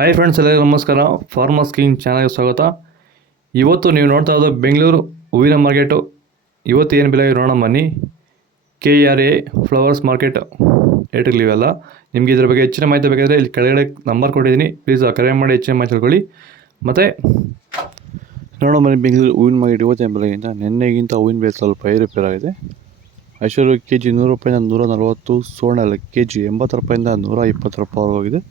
Hi friends, ಎಲ್ಲರಿಗೂ ನಮಸ್ಕಾರ. Farmers king ಚಾನಲ್ಗೆ ಸ್ವಾಗತ. ಇವತ್ತು ನೀವು ನೋಡ್ತಾ ಇರೋದು ಬೆಂಗಳೂರು ಹೂವಿನ ಮಾರ್ಕೆಟು. ಇವತ್ತು ಏನು ಬೆಲೆ ನೋಡೋಣ ಬನ್ನಿ. KRA ಫ್ಲವರ್ಸ್ ಮಾರ್ಕೆಟ್ ರೇಟ್ಗಳಿವೆಲ್ಲ. ನಿಮಗೆ ಇದ್ರ ಬಗ್ಗೆ ಹೆಚ್ಚಿನ ಮಾಹಿತಿ ಬೇಕಾದರೆ ಇಲ್ಲಿ ಕೆಳಗಡೆ ನಂಬರ್ ಕೊಟ್ಟಿದ್ದೀನಿ, ಪ್ಲೀಸ್ ಕರೆ ಮಾಡಿ ಹೆಚ್ಚಿನ ಮಾಹಿತಿ ತಿಳ್ಕೊಳ್ಳಿ. ಮತ್ತು ನೋಡೋಣ ಬನ್ನಿ, ಬೆಂಗಳೂರು ಹೂವಿನ ಮಾರ್ಕೆಟ್ ಇವತ್ತಿನ ಬೆಲೆಗಿಂತ ನಿನ್ನೆಗಿಂತ ಹೂವಿನ ಬೆಲೆ ಸ್ವಲ್ಪ ಏರುಪೇರಾಗಿದೆ. ಐಶ್ವರ್ಯ KG 100 ರೂಪಾಯಿಂದ 140, ಸುವರ್ಣ KG 80 ರೂಪಾಯಿಂದ 120 ರೂಪಾಯಿ ಹೋಗಿದೆ.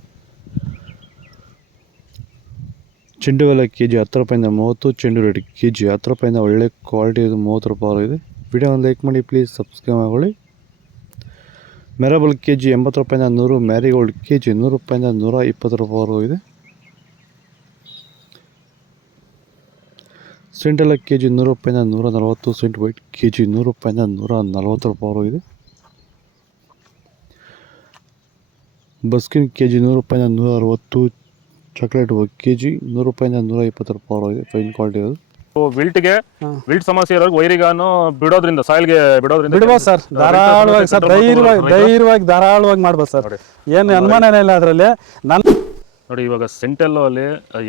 ಚೆಂಡು ಎಲ್ಲ KG 10 ರೂಪಾಯಿಂದ 30, ಚೆಂಡು ರೇಟ್ KG 10 ರೂಪಾಯಿಂದ ಒಳ್ಳೆ ಕ್ವಾಲಿಟಿ 30 ರೂಪಾಯಿ ಇದೆ. ವಿಡಿಯೋನ ಲೈಕ್ ಮಾಡಿ, ಪ್ಲೀಸ್ ಸಬ್ಸ್ಕ್ರೈಬ್ ಮಾಡಿ. ಮೆರಬಲ್ KG 80 ರೂಪಾಯಿಂದ 100, ಮ್ಯಾರಿಗೋಲ್ಡ್ KG 100 ರೂಪಾಯಿಂದ 120 ರೂಪಾಯಿ ಇದೆ. ಸೆಂಟ್ ಎಲ್ಲ KG 100 ರೂಪಾಯಿಂದ 140, ಸೆಂಟ್ ವೈಟ್ KG 100 ರೂಪಾಯಿಂದ 140 ರೂಪಾಯಿ ಇದೆ. ಬಸ್ಕಿನ್ KG 100 ರೂಪಾಯಿಂದ 160, ಚಾಕ್ಲೇಟ್ KG 100 ರೂಪಾಯಿಂದ 120 ರೂಪಾಯಿ ಇದೆ. ಫೈನ್ ಕ್ವಾಲಿಟಿ ಇರೋದು. ವಿಲ್ಟ್ ಸಮಸ್ಯೆ ಇರೋರು ವೈರಿಗಾನು ಬಿಡೋದ್ರಿಂದ ಸಾಯಿಲ್ಗೆ ಬಿಡ್ಬೋದು ಸರ್. ಧಾರಾಳವಾಗಿ ಸರ್, ಧಾರಾಳವಾಗಿ ಮಾಡ್ಬೋದು ಸರ್. ಏನು ಅನುಮಾನನೇ ಇಲ್ಲ ಅದರಲ್ಲಿ. ನೋಡಿ, ಇವಾಗ ಸೆಂಟೆಲ್ಲೋ ಅಲ್ಲಿ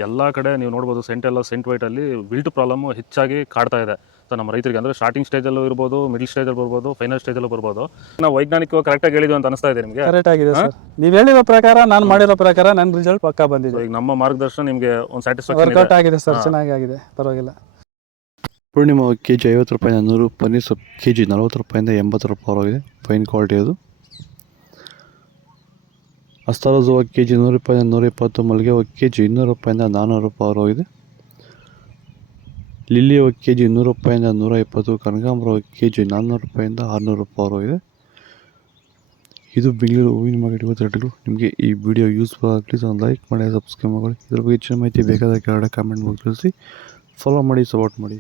ಎಲ್ಲ ಕಡೆ ನೀವು ನೋಡ್ಬೋದು, ಸೆಂಟೆಲ್ಲೋ ಸೆಂಟ್ ವೈಟ್ ಅಲ್ಲಿ ವಿಲ್ಟ್ ಪ್ರಾಬ್ಲಮ್ ಹೆಚ್ಚಾಗಿ ಕಾಡ್ತಾ ಇದೆ. ನಮ್ಮ ರೈತರಿಗೆ ಅಂದ್ರೆ ಸ್ಟಾರ್ಟಿಂಗ್ ಸ್ಟೇಜಲ್ಲೂ ಇರ್ಬೋದು, ಮಿಡಲ್ ಸ್ಟೇಜಲ್ಲಿ ಬರ್ಬೋದು, ಫೈನಲ್ ಸ್ಟೇಜಲ್ಲೂ ಬರ್ಬೋದು. ನಾವು ವೈಜ್ಞಾನಿಕವಾಗಿ ಕರೆಕ್ಟಾಗಿ ಹೇಳಿದ್ವಿ ಅಂತ ಅನಿಸ್ತಾ ಇದೆ ನಿಮಗೆ? ಕರೆಕ್ಟ್ ಆಗಿದೆ ಸರ್. ನೀವು ಹೇಳಿರೋ ಪ್ರಕಾರ, ನಾನು ಮಾಡಿರೋ ಪ್ರಕಾರ ನನ್ನ ರಿಸಲ್ಟ್ ಪಕ್ಕಾ ಬಂದಿದೆ. ಈಗ ನಮ್ಮ ಮಾರ್ಗದರ್ಶನ ನಿಮಗೆ ಒಂದು ಸ್ಯಾಟಿಸ್ಫ್ಯಾಕ್ಷನ್ ವರ್ಕೌಟ್ ಆಗಿದೆ ಸರ್, ಚೆನ್ನಾಗಿ ಆಗಿದೆ, ಪರವಾಗಿಲ್ಲ. ಪೂರ್ಣಿಮಾ KG 50 ರೂಪಾಯಿಂದ 100, ಪನ್ನೀರ್ ಸೊಪ್ಪು KG 40 ರೂಪಾಯಿಂದ 80 ರೂಪಾಯಿ ಇದೆ. ಫೈನ್ ಕ್ವಾಲಿಟಿ ಅದು. ಅಸ್ತಾರೋಸ್ ಹೂವು KG 100 ರೂಪಾಯಿಂದ 120, ಮಲ್ಲಿಗೆ ಹೂವು KG 200 ರೂಪಾಯಿಂದ 400 ರೂಪಾಯಿ ಇದೆ. ಲಿಲ್ಲಿ ಹೂವು KG 100 ರೂಪಾಯಿಂದ 120, ಕನಕಾಂಬರ ಹೂವು KG 400 ರೂಪಾಯಿಂದ 600 ರೂಪಾಯಿ ಇದೆ. ಇದು ಬೆಂಗಳೂರು ಹೂವಿನ ಮಾರ್ಕೆಟ್ ಇವತ್ತು ರೇಟ್ಗಳು. ನಿಮಗೆ ಈ ವಿಡಿಯೋ ಯೂಸ್ಫುಲ್ ಆಗಿ ಪ್ಲೀಸ್ ಒಂದು ಲೈಕ್ ಮಾಡಿ, ಸಬ್ಸ್ಕ್ರೈಬ್ ಮಾಡಿ. ಇದ್ರ ಬಗ್ಗೆ ಹೆಚ್ಚಿನ ಮಾಹಿತಿ ಬೇಕಾದ ಕೆಳಗಡೆ ಕಾಮೆಂಟ್ ಮಾಡಿ ತಿಳಿಸಿ. ಫಾಲೋ ಮಾಡಿ, ಸಪೋರ್ಟ್ ಮಾಡಿ.